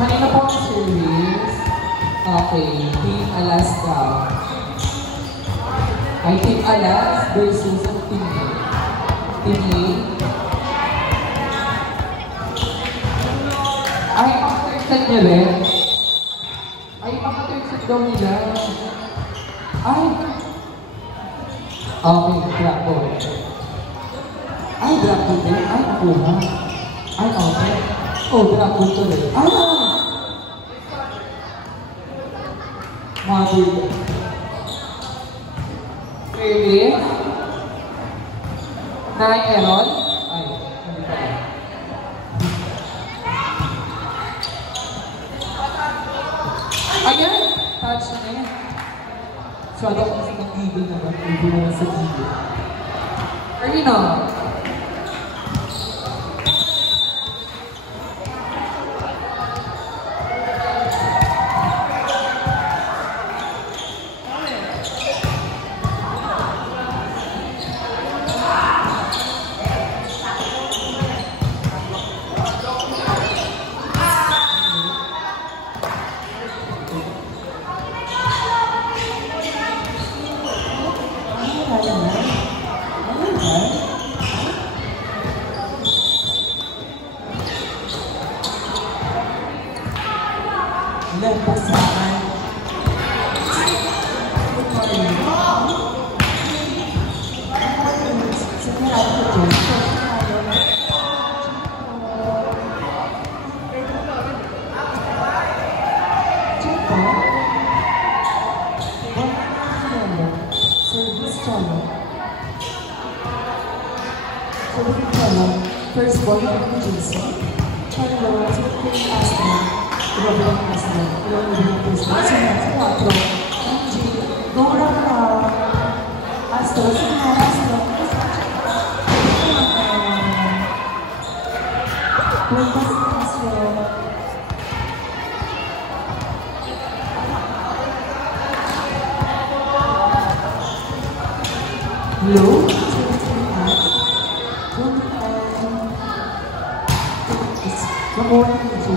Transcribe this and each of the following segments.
Kanina po ang series. Okay, Team Alas daw. Ay, Team Alas versus Team A. Team A. Ay, pang-third niya rin. Ay, pang-third daw nila. Ay. Okay, black ball. Ay, black ball din. Ay, nakuha. Ay, okay. Oh, black ball to rin. Ay, mother. Really? Nine Errol? Ay, hindi pala. Ayan! Touch na yan. So, ano ko kasi mag-gigil naman. Hindi naman sa gigil. Erlino. Lampasan. First ball ng Jason. Pangalawa, si Chris Aston. Robert Aston. Ilang ibig ng first ball. Sa 4. MJ. Dora ka. Aston. Sa Aston. Punta si Aston. Low. Nakuha ng AJ.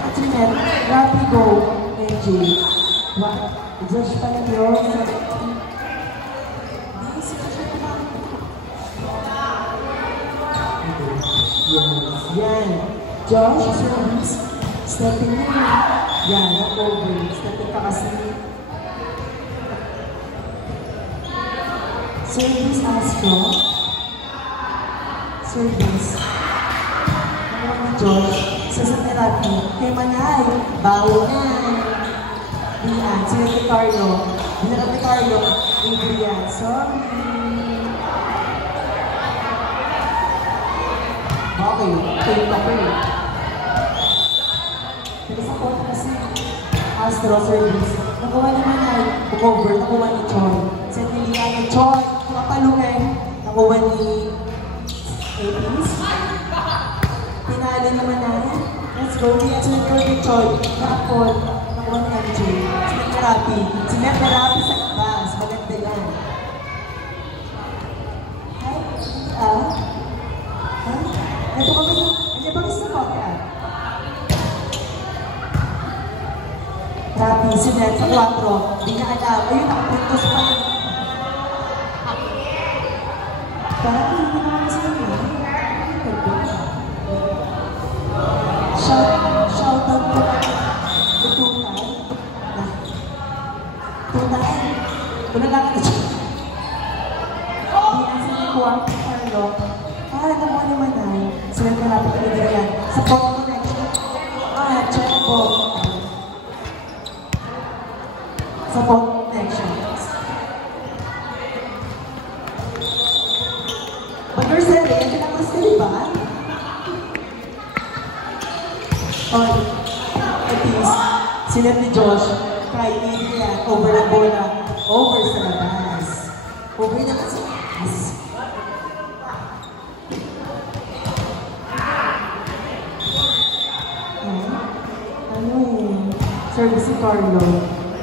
At sinet, Rapido, AJ. Josh pala yun. Yan. Josh, service. Stepping na yun. Yan, na-over. Stepping ka kasi. Service, Astro. Service. Josh, sa therapy, kay Manay, bawo na. Diyan, sila kay Carlo. Binarap ni Carlo, Adrian, sorry. Okay, take up eh. Pero sa kota kasi, Astro service, nakuha ni Manay, over, nakuha ni Choi. Sa Lilian ni Choi, nakapalo eh, nakuha ni Apis. Pinali naman natin. Let's go. Diyan sila Kirby Choi. Nakapol. Nakuha ni MJ. Sinet Therapy. Sinet Therapy sa labas. Maganda yan. Hi. Ito kami yung... Hindi ba gusto mo? Therapy. Sinet sa 4. Di na alam. Ayun, nakapuntos pa yun. Parang hindi naman sila yun. Shout out po to Tunay. Tunay. Tunay lang ito. Diyan sila kuha ko Carlo. Ito mo naman ay. Sila malapit na nila yan. Sa phone connection. Check po. Sa phone connection. But you're saying, ito na mas ba? Oy, Apis, sinet ni Josh, kay Adrian, over ang bola, over sa labas. Over na kasi. Ano eh, service si Carlo.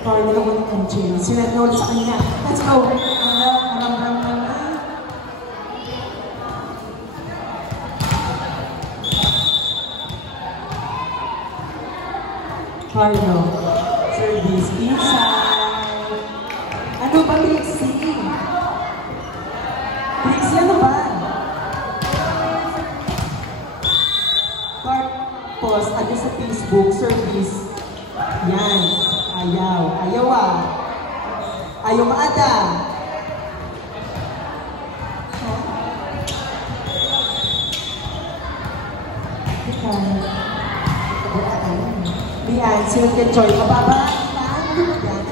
Carlo lang ng MJ. Sinet na ulit sa kanya. Let's go! Carlo. Service. Inside. Ano ba, Trixie? Trixie, ano ba? Card post. Ano sa Facebook. Service. Yan. Ayaw. Ayaw ah. Ayaw maada. Lian, sino ka Joy? Mababa? Ano ba yan?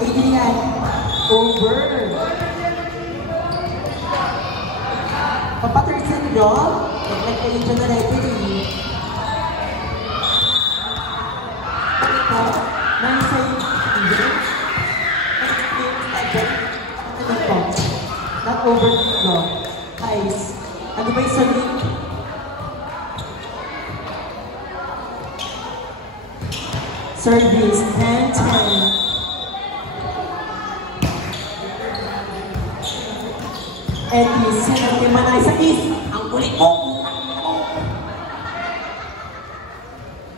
Adrian, over. Papatersin nyo? Nag-kayo dyan na referee. Nang sa'yo, hindi? Ano po? Not over no. Guys, ano ba yung sabi? Service, 10-10. Etis, sinang limanay sa is. Ang kulit mo!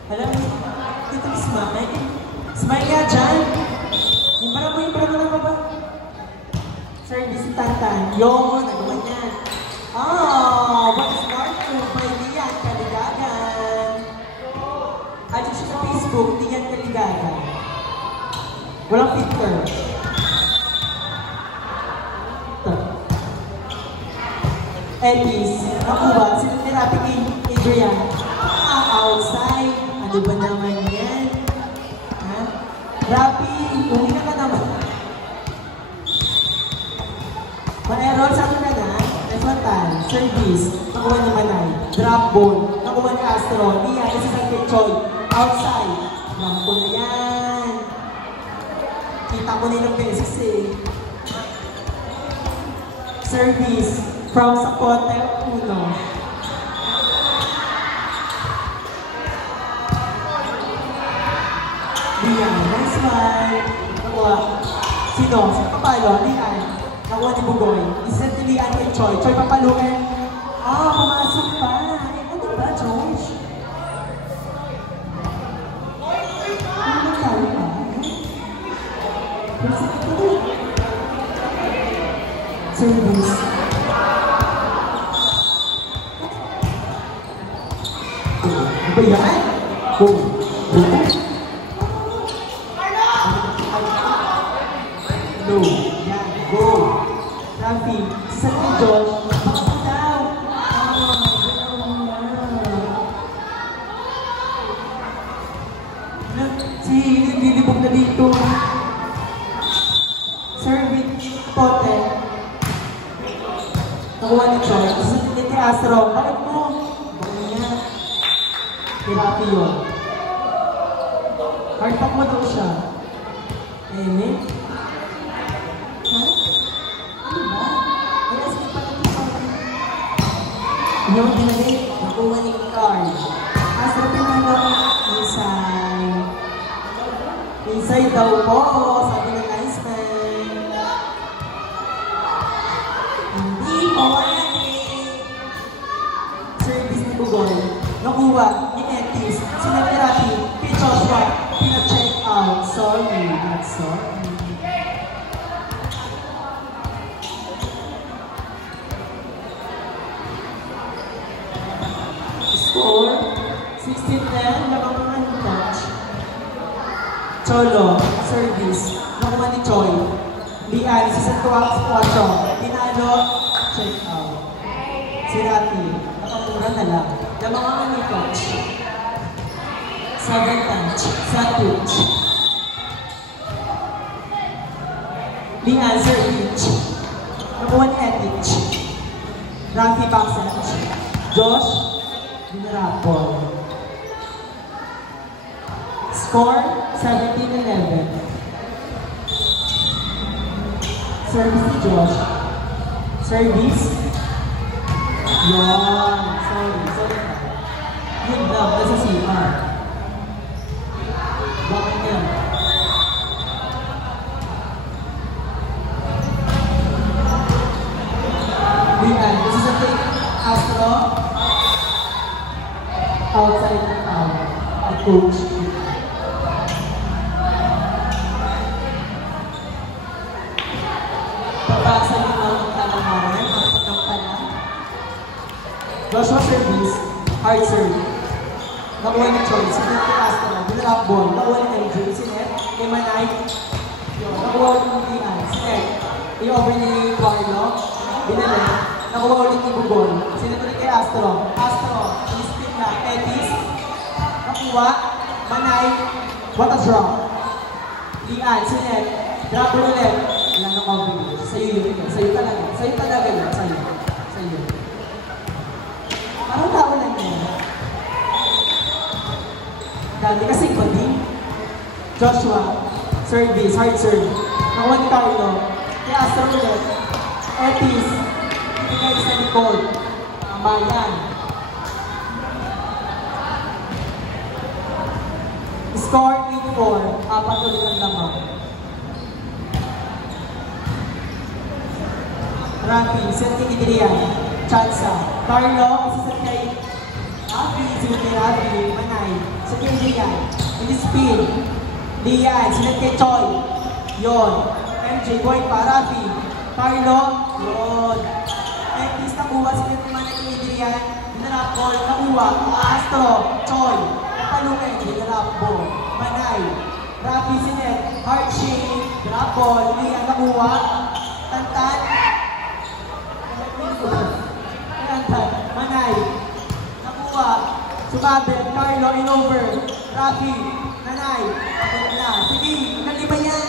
Alam mo, dito smile. Smile nga dyan. Yung para mo lang ba? Service, Tantan. Yun, nagawa niyan. What is smart move by Lian Kaligagan? At siya sa Facebook, Lian Kaligagan. Walang filter. Ellis, nakuha, sinatirapi kay Adrian. Outside. Ano ba naman yan? Ha? Rapi, huli ka naman. Ma-error sa akin na. Next one time. Service. Nakuha naman ay. Drop ball. Nakuha ni Astro. Lian, kasi sa Choy. Outside. Rampo na yan. Kita ko na ilang beses eh. Service. From Sapote, Uno. Lian, nice one. Nakuha. Sino? Sa kapalo, Lian. Nakuha ni Bugoy. Isa ni Lian kay Choy. Choy, papaluin. Pumasok pa. Ano ba, Josh? Ano ba tayo pa? Service. Ba yan? Go. Go. No. Yan. Go. Rafi. Sa ni Josh. Baka daw. Si nililibog na dito. Serving Pote. Nakuha ni Josh. Sa ni Astro. Bakit mo? Therapy yun. Hard pack mo daw siya. Eh? Ha? Ano ba? Ay, as in pala ito. Yung dinalik, nakuha ni card. Astro pinalo, inside. Inside daw po, sabi ng nice man. Hindi po, service ni Bugoy. Nakuha ni Etis, sinatirapi, kay Joshua, pina-check out. Sorry, not sorry. Score, 16-10, nakapangan ng touch. Cholo, service, nakuha ni Choy. Lian, sa 4, pinalo, check out. Si Rapi, nakamura na lang. Na mga ni coach. 7 touch, sa touch. Lian, service. Nakuha ni Etich. Rafi, backside. Josh, dinarapon. Score, 17-11. Service ni Josh. Service. Yan. Sorry. Yun lang, nasa sipa. Bakit yan? Lian, this is a take. Astro. Outside the tower. Coach. Pabasa yung mga kalamaran, ang pagkampala. Joshua service, hard serve. Nakuha ni Choi, sinet ni Astro, binalak ball, nakuha ni MJ, sinet, ni Manay, yun, nakuha ulit ni Ian, sinet, i-over ni Carlo, binalik, nakuha ulit ni Bugol, sinet ulit kay Astro, i-spin na, Etis, nakuha, Manay, what a drop, Ian, sinet, drop ulit, wala na coverage, sa'yo yun, sa'yo talaga yun, sa'yo. Parang tao lang yun. Dami kasing bading. Joshua, service, hard serve. Nakuha ni Carlo. Kay Astro ulit. Etis. Ibigay sa Nicole. Tama yan. Score 84. Apat ulit ang lamang. Rafi, Senti Idrian. Chansa. Carlo, isa kay Rafi, sila kay Rafi, Manay. Sa kay Lian, in speed. Lian, sila kay Choi. Yon. MJ, boy pa, Rafi. Carlo, yon. Etis nakuha, sila kay Manay kay Lian. Dinarap ball, nakuha. Astro, Choi. Palungay, dinarap ball. Manay. Rafi, sinet. Heart shake. Dinarap ball. Lian, nakuha. Tantan. Manay, nakuha, sumabit, Carlo, in over, Rafi, Nanay, abot na, sige, nalima yan.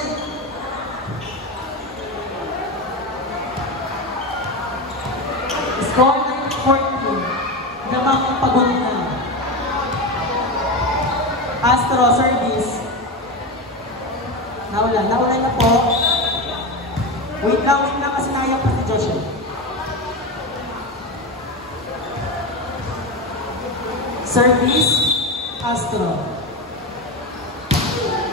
Score 9-14, namang pagod na. Astro, service. Naulan na po. Wait lang kasi nayang pa si Joshua. Service, Astro.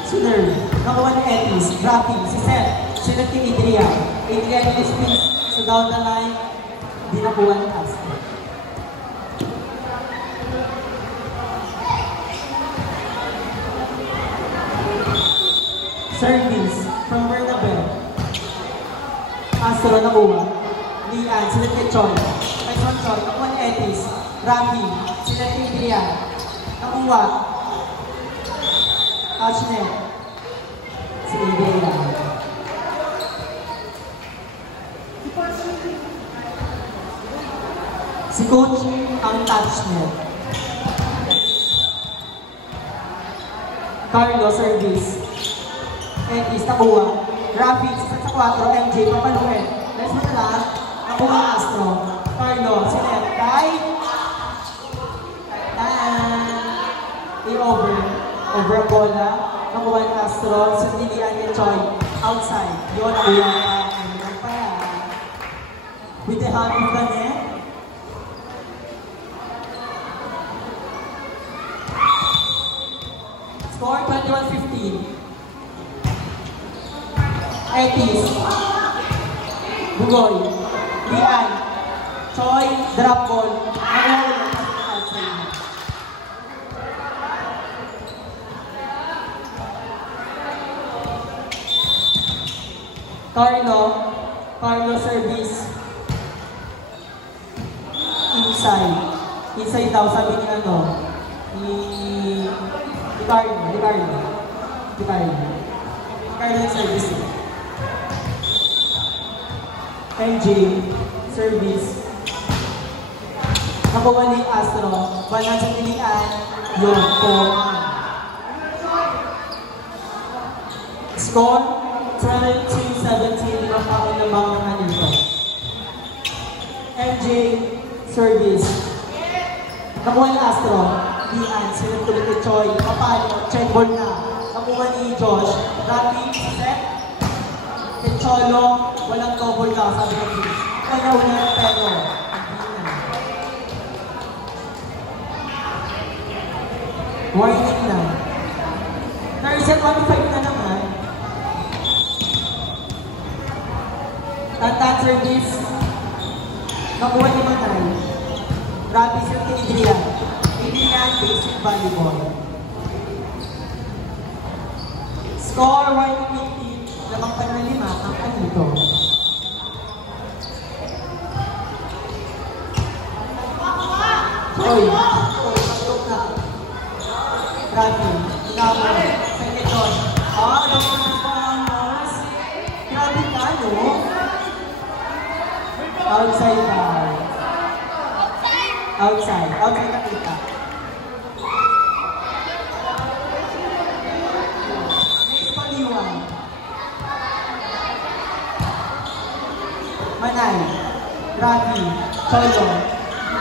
Sinner, nakuha ni Etis, Rafi, si Seth, sinet ni Adrian. Adrian is spins sa down the line, di nakuha ni Astro. Service, from Bernabel. Astro nakuha. Lian, sinet ni Choi. Next one, Choi, nakuha ni Etis, Rafi, sila Adrian, nakuha, touchnet, si Adrian. Si Coach ang touchnet. Carlo, service. Etis, nakuha. Rafi, sa 4, MJ, papaluin. Let's mo na lang, nakuha Astro. Carlo, sinet, kay over ang bola, nakuha ni Astro, sa Lilian ni Choi, outside, yun ang ulang pa yan. With the hand of the net. Score 21-15. Etis, Bugoy, Lian, Choi, drop ball, outside. Carlo service. Inside daw, sabi ni Carlo service. MJ, service. Nakuha ni Astro, balan sa pilihan, yun po. Score 22-17, ang taon ng mga nito. MJ, service. Nakuha ni Astro, Lian, sinutulit ni Choi, papalo, check ball na. Nakuha ni Josh, Rafi, set. Si Cholo, walang double ka, sabi ng Chris. Wala ng pero. Warning na. Third set, 1-5 na naman. Tantan service. Nakuha ni Manay. Rafi, sir, Adrian. Adrian, basic volleyball. Score 150. Lamang pa na 5 ang Anito. Oy, pasok na. Grabe. Inabo. Senator. Naman. Grabe ka, no? Outside foul. Outside. Outside na kita. Next pag-iwan. Manay. Grabe. Cholo.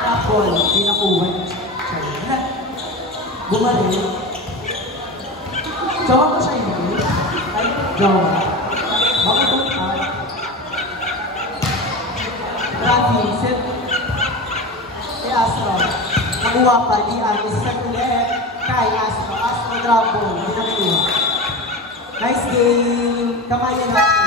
Tapol. Dinakuha. Bumalik. Jowa ko siya yun. Ay, jowa. Bakit ito? Grabe. Set. Astro. Nakuha pa ni Alice sa ulit kay Astro. Astro Drabble. Nice game. Kamayan natin.